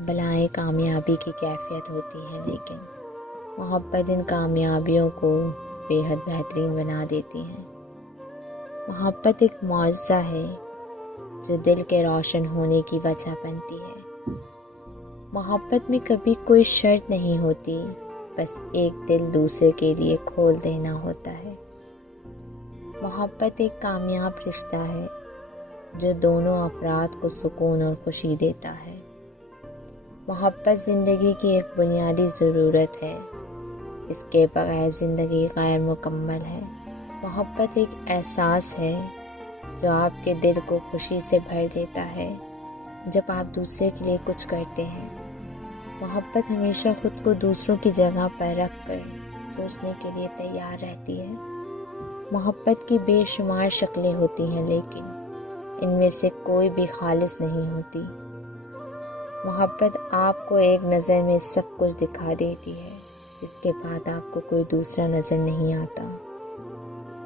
بلائیں کامیابی کی کیفیت ہوتی ہیں، لیکن محبت ان کامیابیوں کو بے حد بہترین بنا دیتی ہیں۔ محبت ایک معجزہ ہے جو دل کے روشن ہونے کی وجہ بنتی ہے۔ محبت میں کبھی کوئی شرط نہیں ہوتی، بس ایک دل دوسرے کے لیے کھول دینا ہوتا ہے۔ محبت ایک کامیاب رشتہ ہے جو دونوں افراد کو سکون اور خوشی دیتا ہے۔ محبت زندگی کی ایک بنیادی ضرورت ہے، اس کے بغیر زندگی غیر مکمل ہے۔ محبت ایک احساس ہے جو آپ کے دل کو خوشی سے بھر دیتا ہے جب آپ دوسرے کے لیے کچھ کرتے ہیں۔ محبت ہمیشہ خود کو دوسروں کی جگہ پر رکھ کر سوچنے کے لیے تیار رہتی ہے۔ محبت کی بے شمار شکلیں ہوتی ہیں، لیکن ان میں سے کوئی بھی خالص نہیں ہوتی۔ محبت آپ کو ایک نظر میں سب کچھ دکھا دیتی ہے، اس کے بعد آپ کو کوئی دوسرا نظر نہیں آتا۔